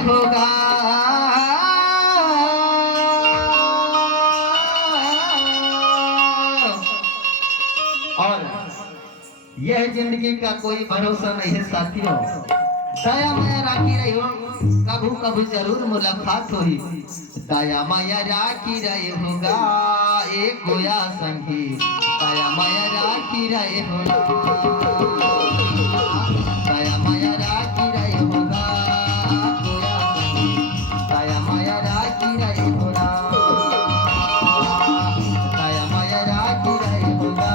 होगा और यह जिंदगी का कोई भरोसा नहीं है साथियों। दया माया राखी रही हो, कभू कभू जरूर मुलाकात हुई। दया माया राखी रहे होगा एक गोया संगी, दया माया राखी रहे होगा, दया माया राखी रहे होगा गोया संगी, दया माया राखी रहे होगा, दया माया राखी रहे होगा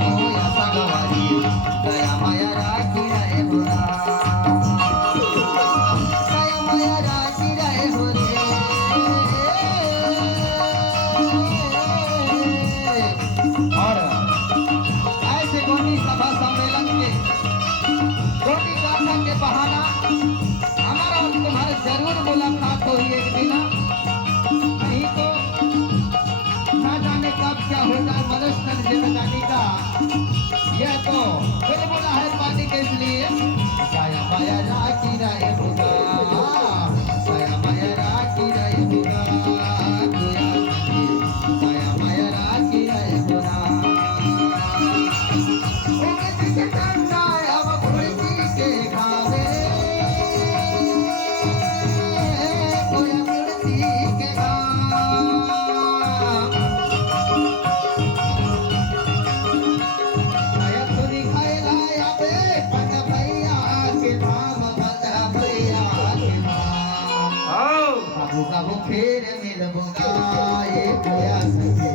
गोया संगवारी, दया माया राखी रहे होगा, दया माया राखी रहे होगा। और ऐसे गोनी सभा सम्मेलन के गोनी गाथा के बहाना हमारा और तुम्हारे जरूर मुलाकात हुई एक दिन, नहीं तो ना जाने कब क्या हो जाए मनुष्य तन जिंदगानी का। यह तो बुलबुल है पानी के लिए दया माया राखी रहे होगा, दया माया राखी रहे होगा गोया संगी, दया माया राखी रहे होगा। उगत के ठंडा अब घुड़की के खावे, गोया घुड़की के खावे। दया खुदी खाए लाया बे पन भैया के धाम, पन भैया के धाम। कबू कबू फिर मिलबोगा ये गोया संगी,